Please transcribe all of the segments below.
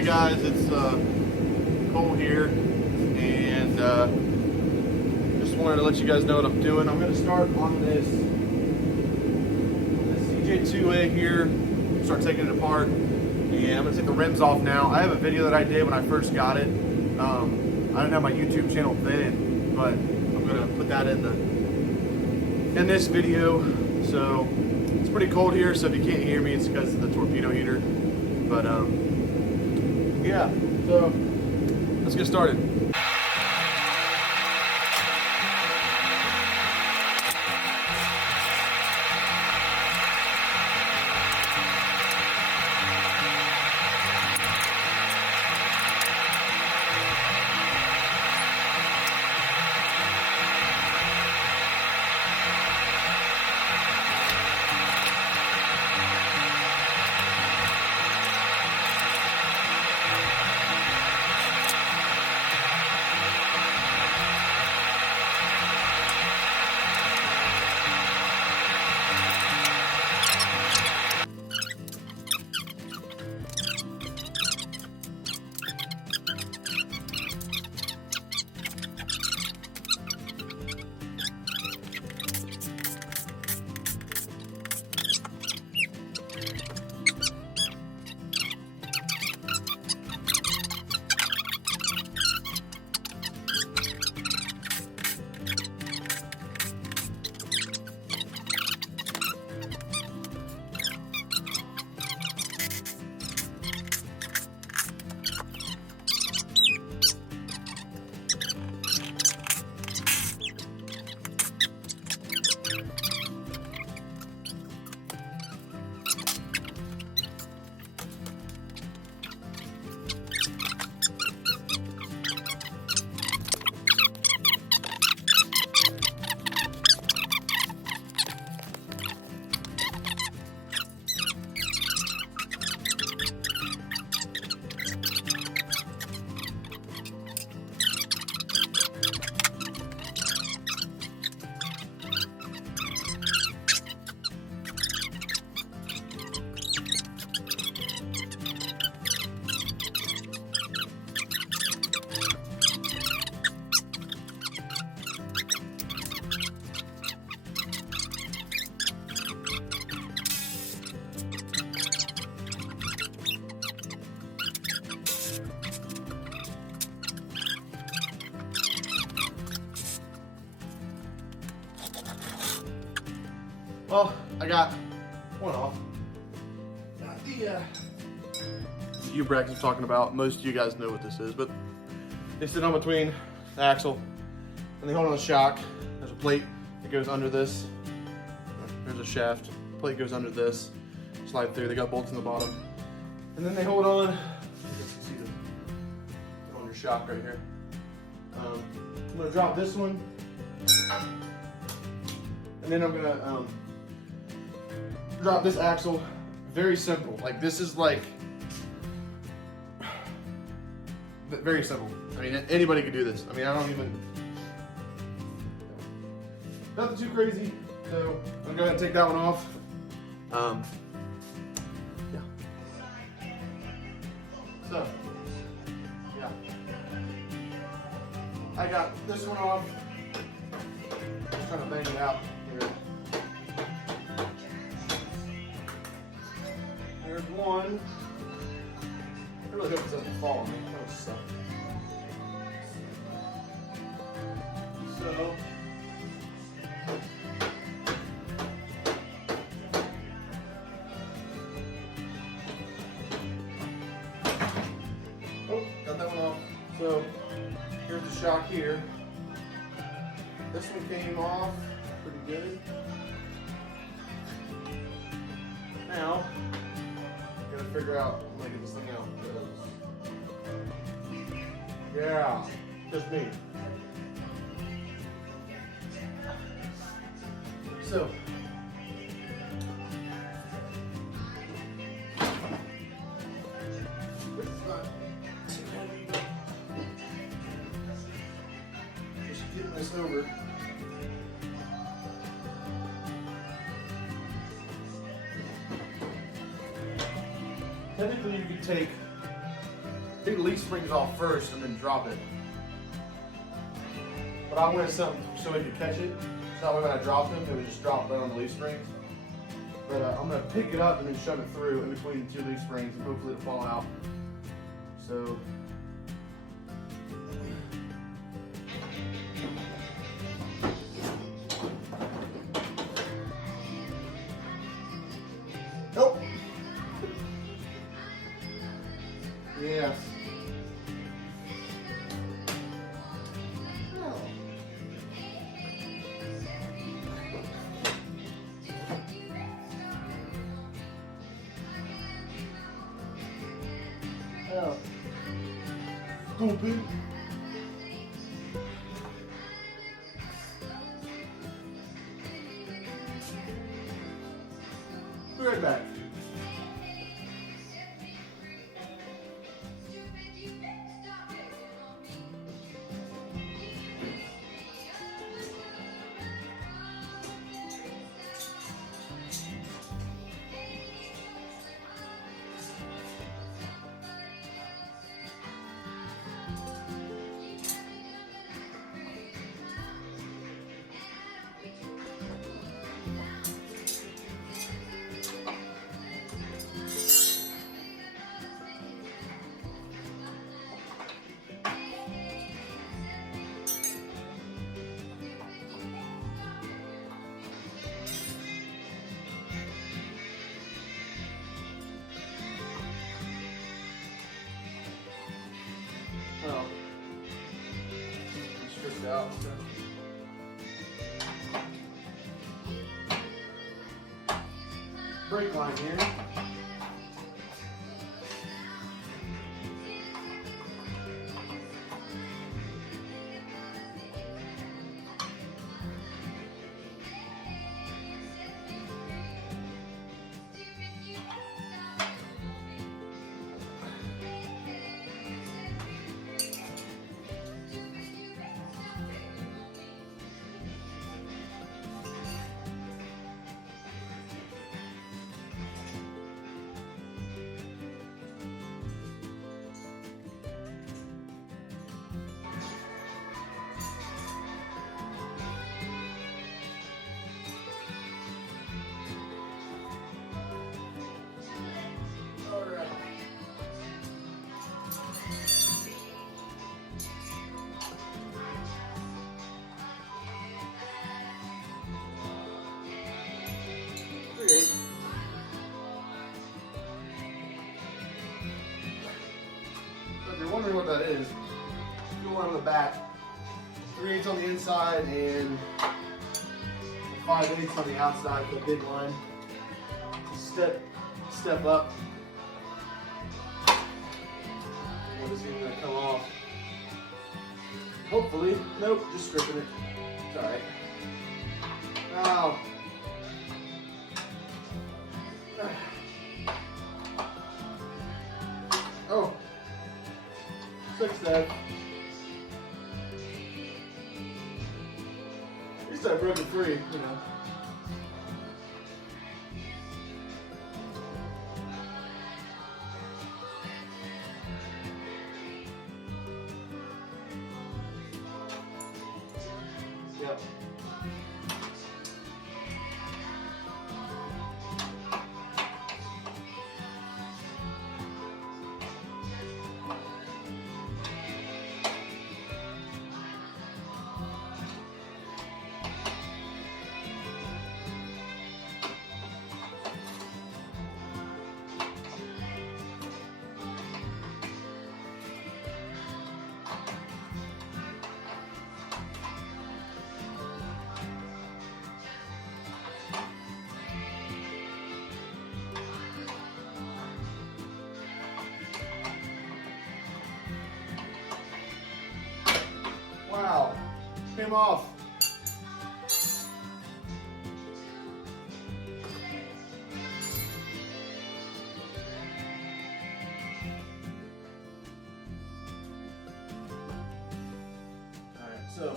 Hey guys, it's Cole here, and just wanted to let you guys know what I'm doing. I'm going to start on this CJ2A here, start taking it apart, and I'm going to take the rims off now. I have a video that I did when I first got it. I didn't have my YouTube channel then, but I'm going to put that in this video. So it's pretty cold here, so if you can't hear me, it's because of the torpedo heater. But yeah, so let's get started. Well, I got one off. Got the U-bracket I'm talking about. Most of you guys know what this is, but they sit on between the axle and they hold on the shock. There's a plate that goes under this. There's a shaft. Plate goes under this. Slide through. They got bolts in the bottom, and then they hold on. You can see on your shock right here. I'm gonna drop this one, and then I'm gonna drop this axle. Very simple. Like, this is like very simple. I mean, anybody could do this. I mean, I don't even, nothing too crazy. So I'm gonna go ahead and take that one off. Yeah. So yeah, I got this one off. Just trying to bang it out here. There's one. I really hope it doesn't fall on me. That would suck. So, oh, got that one off. So, here's the shock here. This one came off pretty good. Now, gotta figure out how to get this thing out. Yeah, just me. So, this is not too heavy, but just getting this over. Technically, you could take take the leaf springs off first and then drop it. But I wanted something so we could catch it. So that way when I dropped them, it would just drop right on the leaf springs. But I'm gonna pick it up and then shove it through in between the two leaf springs and hopefully it'll fall out. So. Nope. Yes. Oh. Stupid. Be right back. Oh. Stripped out and stuff. Brake line here. So if you're wondering what that is, go on the back, 3/8 on the inside and 5/8 on the outside for the big line. Step up. What is even gonna come off? Hopefully, nope, just stripping it. It's alright. Now. Oh, fix that. At least I broke it free, you know. Yep. Wow, came off. All right, so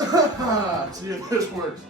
let's see if this works.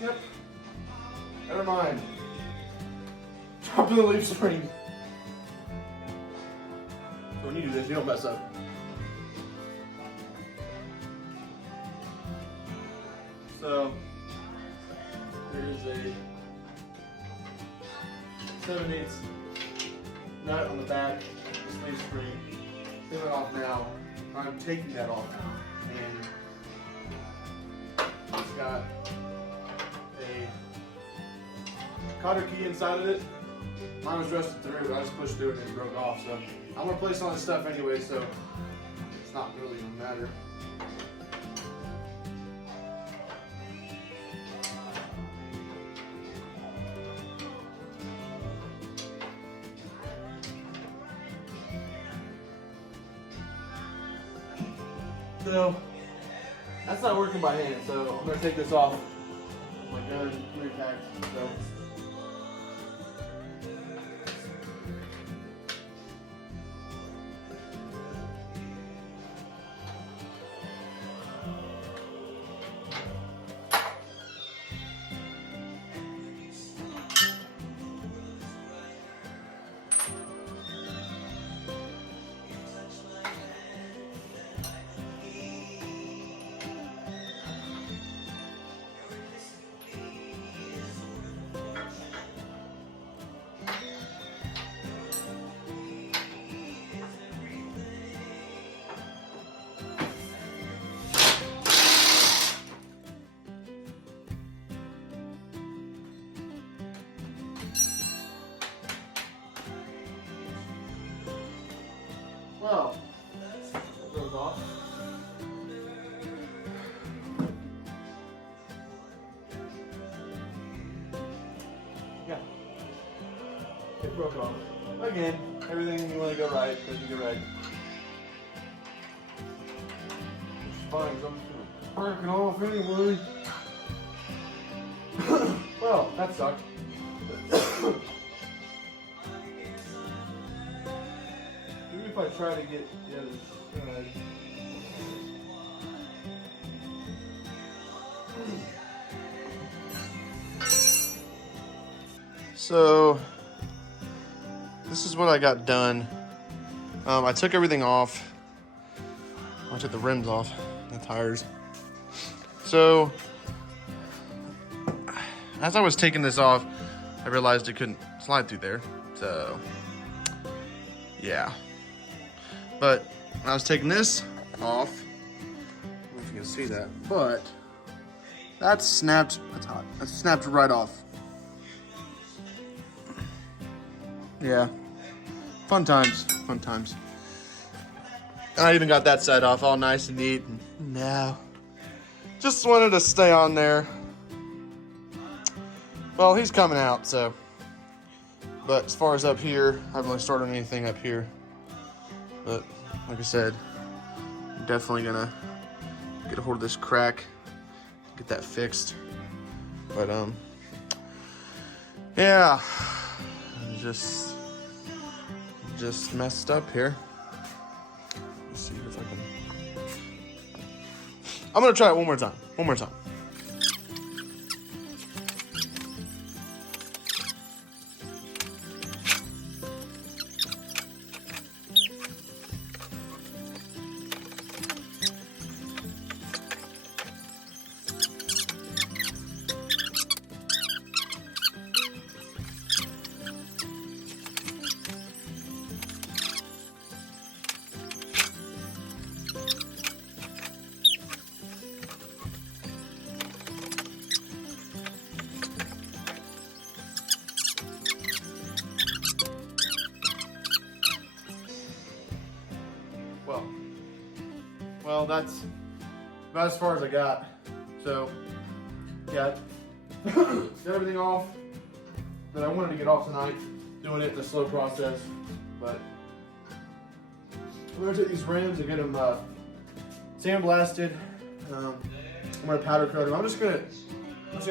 Yep. Never mind. Drop in the leaf spring. So when you do this, you don't mess up. So here's a 7/8 nut on the back, this leaf spring. Take it off now. I'm taking that off now. And it's got a cotter key inside of it. Mine was rusted through, but I just pushed through it and it broke off. So I'm gonna place all this stuff anyway, so it's not really gonna matter. So that's not working by hand, so I'm gonna take this off my gun repacked. So well, that goes off. Yeah, it broke off. Again, everything you want to go right doesn't go right. It's fine, because I'm just going to break it off anyway. Well, that sucked. Maybe if I try to get the other side. So this is what I got done. I took everything off. I took the rims off, the tires. So as I was taking this off, I realized it couldn't slide through there. So yeah. But when I was taking this off, I don't know if you can see that, but that snapped, that's hot, that snapped right off. Yeah, fun times, fun times. And I even got that side off all nice and neat. No, just wanted to stay on there. Well, he's coming out, so. But as far as up here, I haven't really started anything up here. But like I said, I'm definitely gonna get a hold of this crack, get that fixed. But yeah, just messed up here. Let's see if I can. I'm gonna try it one more time. One more time. Well, that's about as far as I got. So, yeah, got everything off that I wanted to get off tonight. Doing it in a slow process, but I'm gonna take these rims and get them sandblasted. I'm gonna powder coat them. I'm just gonna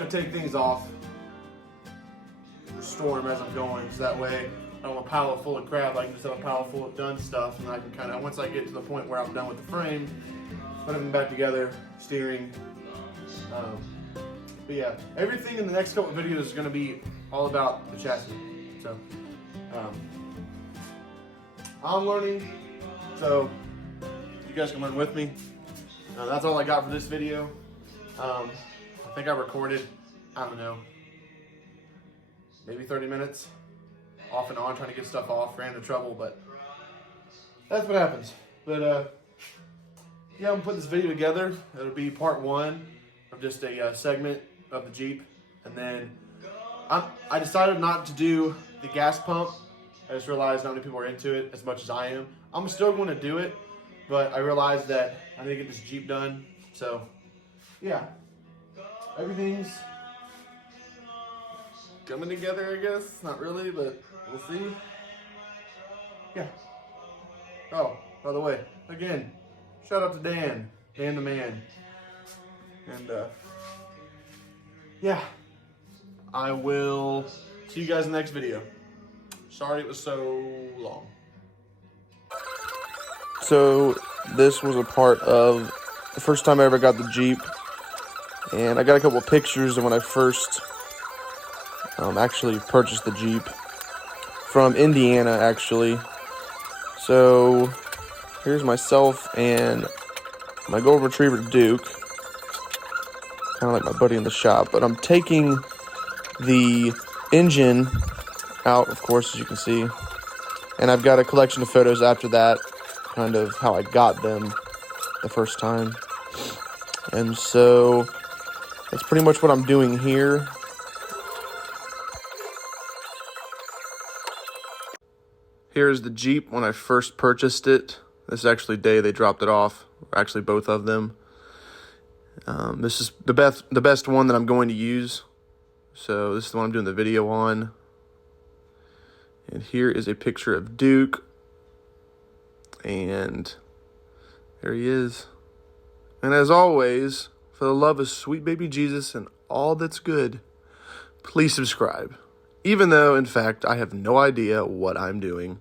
take things off, restore them as I'm going, so that way I don't want a pile full of crap. I can just have a pile full of done stuff, and I can kind of, once I get to the point where I'm done with the frame, put them back together, steering, But yeah, everything in the next couple of videos is going to be all about the chassis. So, I'm learning, so you guys can learn with me. That's all I got for this video. I think I recorded, I don't know, maybe 30 minutes off and on trying to get stuff off, ran into trouble, but that's what happens. But yeah, I'm gonna put this video together. It'll be part 1 of just a segment of the Jeep, and then I decided not to do the gas pump. I just realized not many people are into it as much as I am. I'm still going to do it, but I realized that I need to get this Jeep done. So yeah, everything's coming together, I guess. Not really, but we'll see. Yeah. Oh, by the way, again, shout out to Dan the man. And yeah, I will see you guys in the next video. Sorry it was so long. So this was a part of the first time I ever got the Jeep. And I got a couple of pictures of when I first actually purchased the Jeep from Indiana, actually. So here's myself and my golden retriever Duke, kind of like my buddy in the shop. But I'm taking the engine out, of course, as you can see, and I've got a collection of photos after that, kind of how I got them the first time. And so that's pretty much what I'm doing here. Here's the Jeep when I first purchased it. This is actually the day they dropped it off, actually both of them. This is the best one that I'm going to use. So this is the one I'm doing the video on. And here is a picture of Duke. And there he is. And as always, for the love of sweet baby Jesus and all that's good, please subscribe. Even though, in fact, I have no idea what I'm doing.